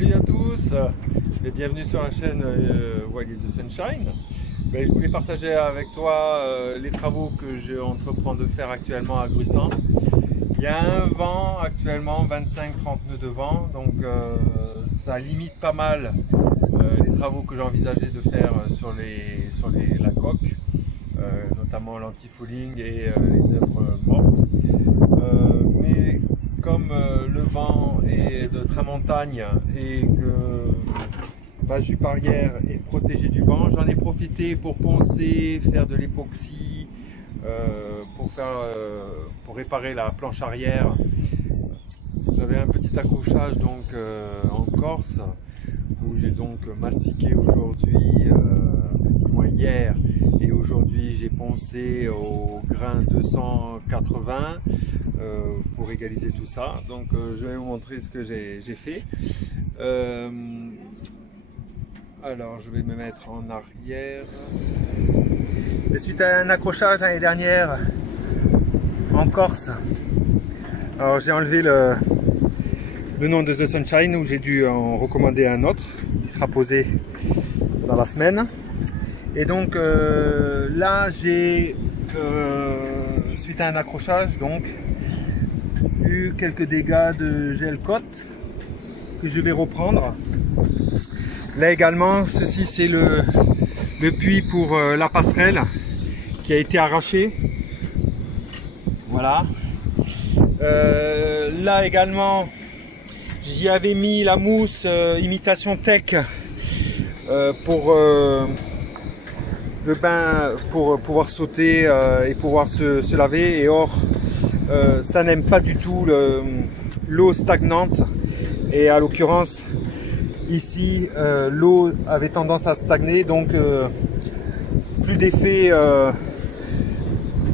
Salut à tous et bienvenue sur la chaîne What is the Sunshine. Je voulais partager avec toi les travaux que je entreprends de faire actuellement à Gruissan. Il y a un vent actuellement, 25-30 nœuds de vent, donc ça limite pas mal les travaux que j'envisageais de faire sur la coque, notamment l'anti-fouling et les œuvres mortes. Mais comme le vent est de tramontagne et que ma jupe arrière est protégée du vent, j'en ai profité pour poncer, faire de l'époxy, pour réparer la planche arrière. J'avais un petit accrochage donc en Corse où j'ai donc mastiqué aujourd'hui, hier, et aujourd'hui j'ai poncé au grain 280 pour égaliser tout ça. Donc je vais vous montrer ce que j'ai fait. Alors je vais me mettre en arrière. Et suite à un accrochage l'année dernière en Corse, alors j'ai enlevé le nom de The Sunshine, où j'ai dû en recommander un autre. Il sera posé dans la semaine. Et donc là j'ai suite à un accrochage donc eu quelques dégâts de gel cote que je vais reprendre. Là également, ceci c'est le puits pour la passerelle qui a été arraché. Voilà. Là également, j'y avais mis la mousse imitation tech pour le bain, pour pouvoir sauter et pouvoir se laver. Et or, ça n'aime pas du tout l'eau stagnante. Et à l'occurrence, ici, l'eau avait tendance à stagner, donc plus d'effet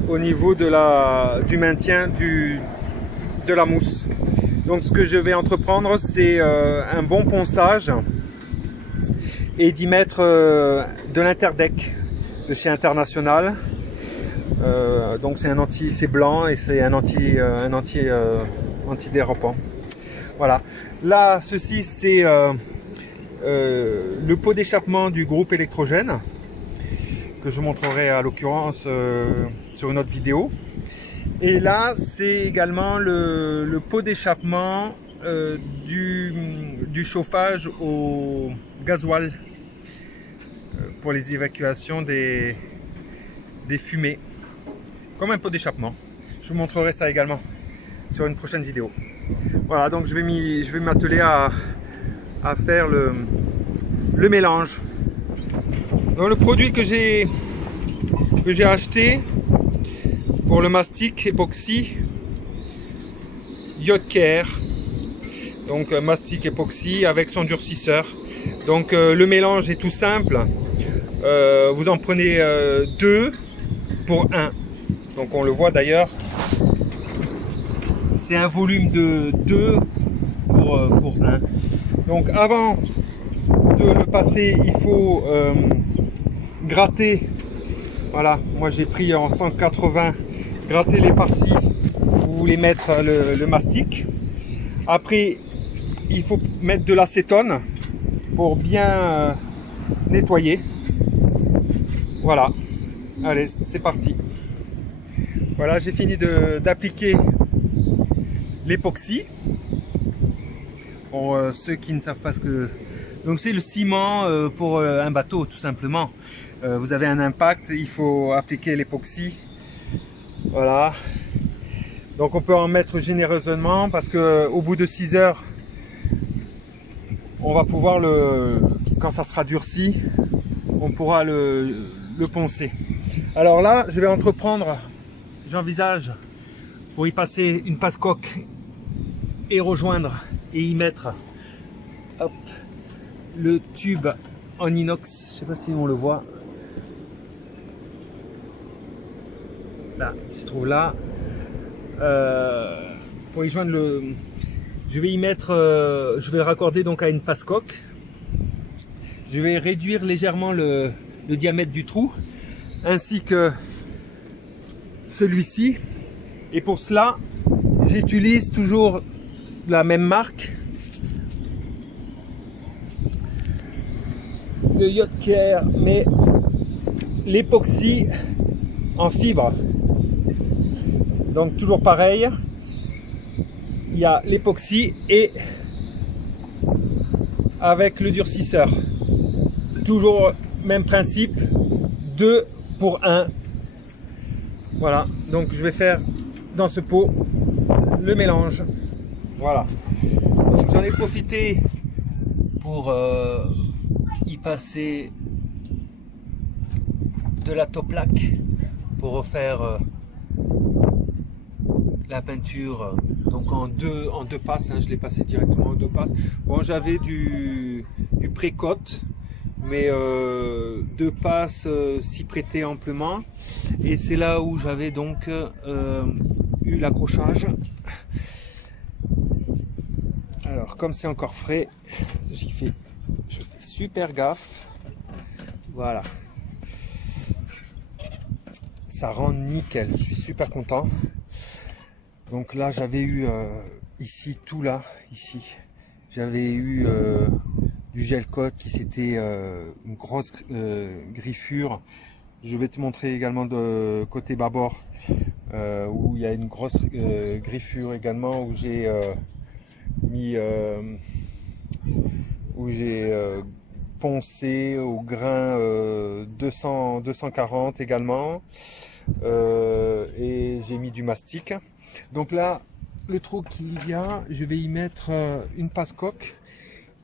au niveau du maintien de la mousse. Donc ce que je vais entreprendre, c'est un bon ponçage et d'y mettre de l'Interdec de chez International. Donc c'est blanc et c'est un antidérapant. Voilà. Là, ceci c'est le pot d'échappement du groupe électrogène que je montrerai à l'occurrence sur une autre vidéo. Et là, c'est également le pot d'échappement du chauffage au gasoil pour les évacuations des fumées, comme un pot d'échappement. Je vous montrerai ça également sur une prochaine vidéo. Voilà, donc je vais m'atteler à faire le mélange. Donc le produit que j'ai acheté pour le mastic époxy, Yodcare, donc mastic époxy avec son durcisseur. Donc le mélange est tout simple, vous en prenez 2 pour 1. Donc on le voit d'ailleurs, c'est un volume de 2 pour 1. Donc avant de le passer, il faut gratter. Voilà, moi j'ai pris en 180, gratter les parties où vous voulez mettre le mastic. Après, il faut mettre de l'acétone pour bien nettoyer. Voilà, allez, c'est parti. Voilà, j'ai fini d'appliquer l'époxy. Pour ceux qui ne savent pas ce que... Donc c'est le ciment pour un bateau, tout simplement. Vous avez un impact, il faut appliquer l'époxy. Voilà. Donc on peut en mettre généreusement parce que au bout de 6 heures, on va pouvoir quand ça sera durci, on pourra le poncer. Alors là, je vais entreprendre, j'envisage, pour y passer une passe-coque et rejoindre et y mettre hop, le tube en inox. Je sais pas si on le voit. Là, il se trouve là. Pour y joindre je vais y mettre, je vais le raccorder donc à une passe-coque. Je vais réduire légèrement le diamètre du trou, ainsi que celui-ci. Et pour cela, j'utilise toujours la même marque. le Yachtcare, mais l'époxy en fibre. Donc toujours pareil, il y a l'époxy et avec le durcisseur. Toujours même principe, 2 pour 1. Voilà, donc je vais faire dans ce pot le mélange. Voilà, donc j'en ai profité pour y passer de la Toplaque pour refaire la peinture donc en deux passes, hein. Je l'ai passé directement en 2 passes. Bon, j'avais du pré-cote, mais 2 passes s'y prêtaient amplement, et c'est là où j'avais donc eu l'accrochage. Alors comme c'est encore frais, je fais super gaffe. Voilà, ça rend nickel, je suis super content. Donc là j'avais eu ici, tout là, ici, j'avais eu du gel coat qui s'était une grosse griffure. Je vais te montrer également de côté bâbord où il y a une grosse griffure également, où j'ai mis poncé au grain 240 également, et j'ai mis du mastic. Donc là, le truc qu'il y a, je vais y mettre une passe-coque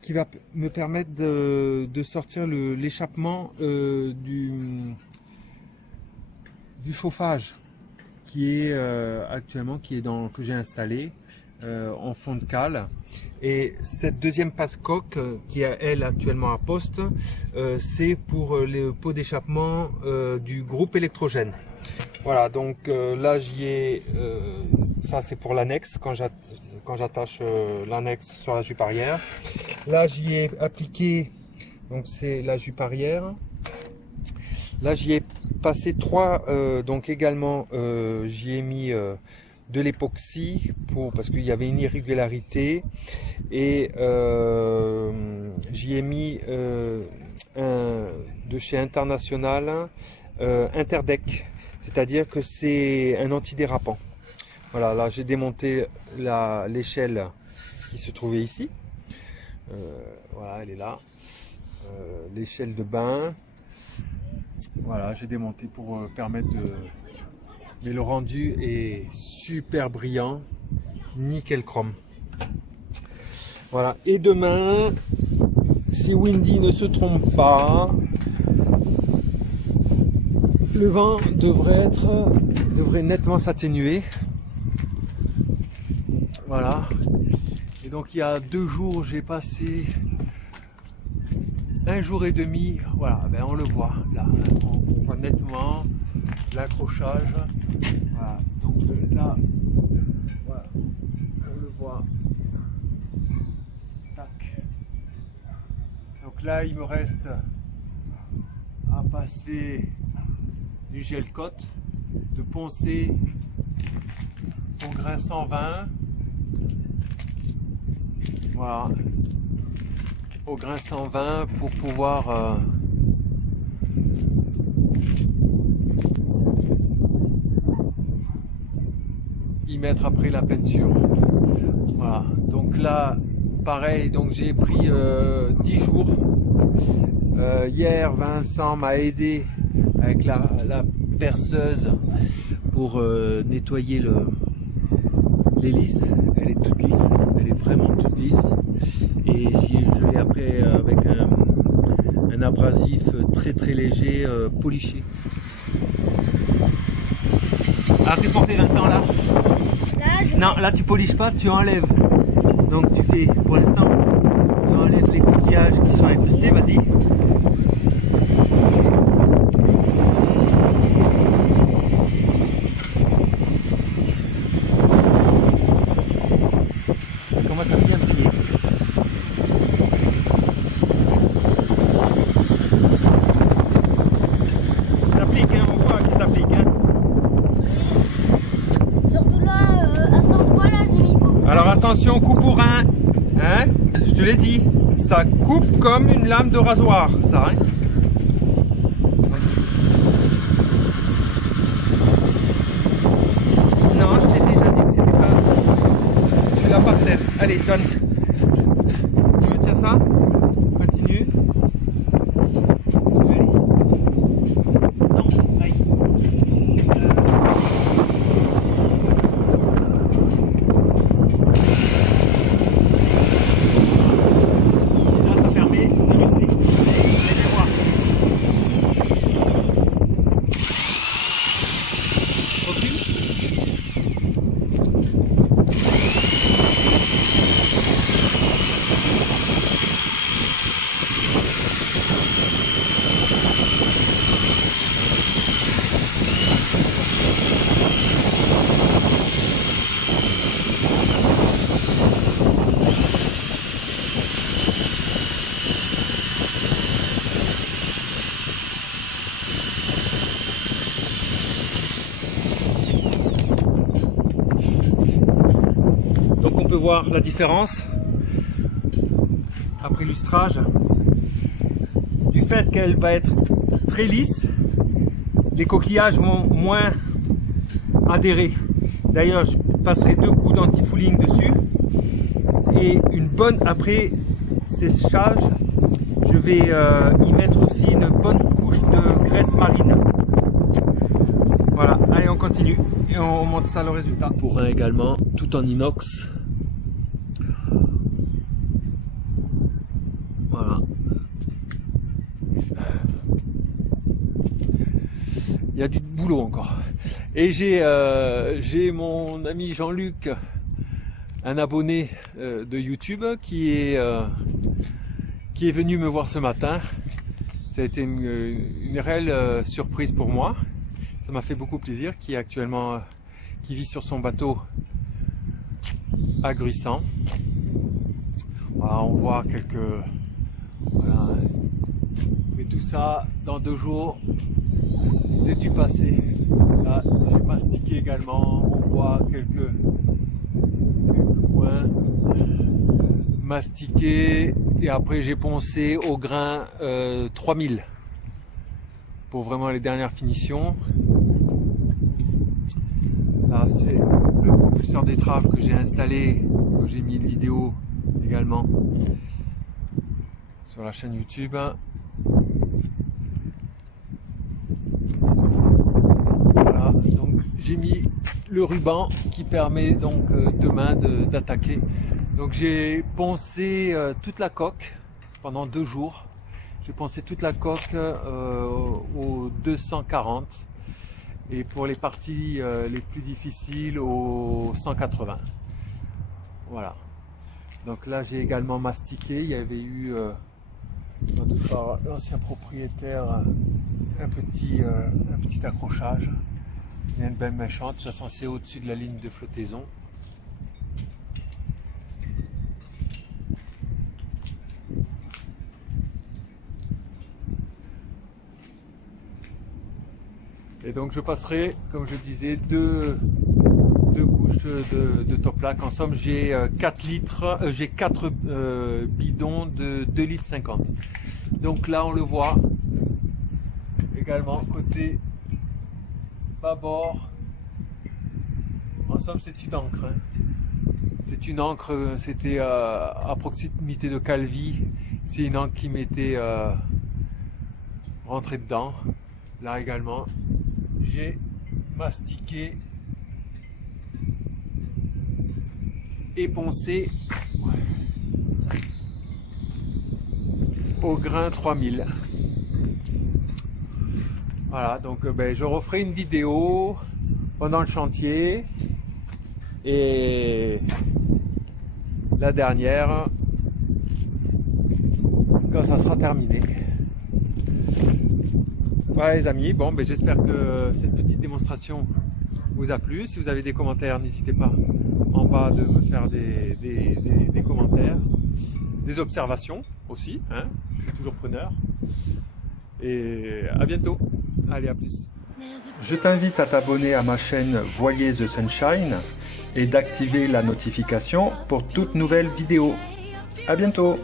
qui va me permettre de sortir l'échappement du chauffage qui est actuellement, que j'ai installé en fond de cale. Et cette deuxième passe-coque qui est elle actuellement à poste, c'est pour les pots d'échappement du groupe électrogène. Voilà, donc là j'y ai, ça c'est pour l'annexe, quand j'attache l'annexe sur la jupe arrière. Là j'y ai appliqué, donc c'est la jupe arrière. Là j'y ai passé 3, donc également j'y ai mis de l'époxy parce qu'il y avait une irrégularité, et j'y ai mis de chez International Interdec, c'est-à-dire que c'est un antidérapant. Voilà, là j'ai démonté l'échelle qui se trouvait ici. Voilà, elle est là, l'échelle de bain. Voilà, j'ai démonté pour permettre de... Mais le rendu est super brillant, nickel chrome. Voilà, et demain, si Windy ne se trompe pas, le vent devrait nettement s'atténuer. Voilà, et donc il y a 2 jours, j'ai passé 1 jour et demi. Voilà, ben on le voit là, on voit nettement l'accrochage. Voilà, donc là, voilà, on le voit. Tac. Donc là, il me reste à passer du gel coat, de poncer au grain 120. Voilà, au grain 120 pour pouvoir y mettre après la peinture. Voilà, donc là pareil, donc j'ai pris 10 jours. Hier Vincent m'a aidé avec la perceuse pour nettoyer l'hélice. Elle est toute lisse, elle est vraiment toute lisse, et je l'ai après avec un abrasif très léger poliché. Alors qu'est-ce qu'on fait, Vincent, là? Non, là tu poliches pas, tu enlèves. Donc tu fais, pour l'instant, tu enlèves les coquillages qui sont incrustés, vas-y. Ça commence à bien briller. Ça s'applique, hein, on voit qu'il s'applique, hein. Surtout là, à cet endroit là, j'ai mis beaucoup. Alors attention, coup pour un, hein? Je te l'ai dit, ça coupe comme une lame de rasoir, ça. Hein. Non, je t'ai déjà dit que c'était pas... Tu l'as par terre. Allez, donne. Tu me tiens ça? Continue. Donc on peut voir la différence après lustrage du fait qu'elle va être très lisse, les coquillages vont moins adhérer. D'ailleurs je passerai 2 coups d'anti-fouling dessus et une bonne après séchage, je vais y mettre aussi une bonne couche de graisse marine. Voilà, allez on continue et on montre ça le résultat. Pour un également, tout en inox. Voilà. Il y a du boulot encore. Et j'ai mon ami Jean-Luc, un abonné de YouTube qui est venu me voir ce matin. Ça a été une réelle surprise pour moi. Ça m'a fait beaucoup plaisir, qui vit sur son bateau à Gruissant. Voilà, on voit quelques... Voilà. Mais tout ça, dans 2 jours, c'est du passé. Là, j'ai mastiqué également. On voit quelques points mastiqués. Et après, j'ai poncé au grain 3000 pour vraiment les dernières finitions. Là, c'est le propulseur d'étrave que j'ai installé, que j'ai mis une vidéo également sur la chaîne YouTube. Voilà, donc j'ai mis le ruban qui permet donc demain d'attaquer. Donc j'ai poncé toute la coque pendant 2 jours. J'ai poncé toute la coque au 240 et pour les parties les plus difficiles au 180. Voilà. Donc là j'ai également mastiqué. Il y avait eu sans doute par l'ancien propriétaire un petit accrochage. Il y a une belle méchante. De toute façon c'est au-dessus de la ligne de flottaison. Et donc je passerai, comme je disais, deux couches de top lac. En somme, j'ai 4 litres, j'ai 4 bidons de 2,50 litres. Donc là, on le voit également côté bâbord. En somme, c'est une encre. Hein. C'est une encre, c'était à proximité de Calvi. C'est une encre qui m'était rentrée dedans. Là également. J'ai mastiqué et poncé au grain 3000. Voilà, donc je referai une vidéo pendant le chantier et la dernière quand ça sera terminé. Voilà les amis, bon j'espère que cette petite démonstration vous a plu. Si vous avez des commentaires, n'hésitez pas en bas de me faire des commentaires, des observations aussi, hein, je suis toujours preneur. Et à bientôt, allez à plus. Je t'invite à t'abonner à ma chaîne Voilier The Sunshine et d'activer la notification pour toute nouvelle vidéo. À bientôt.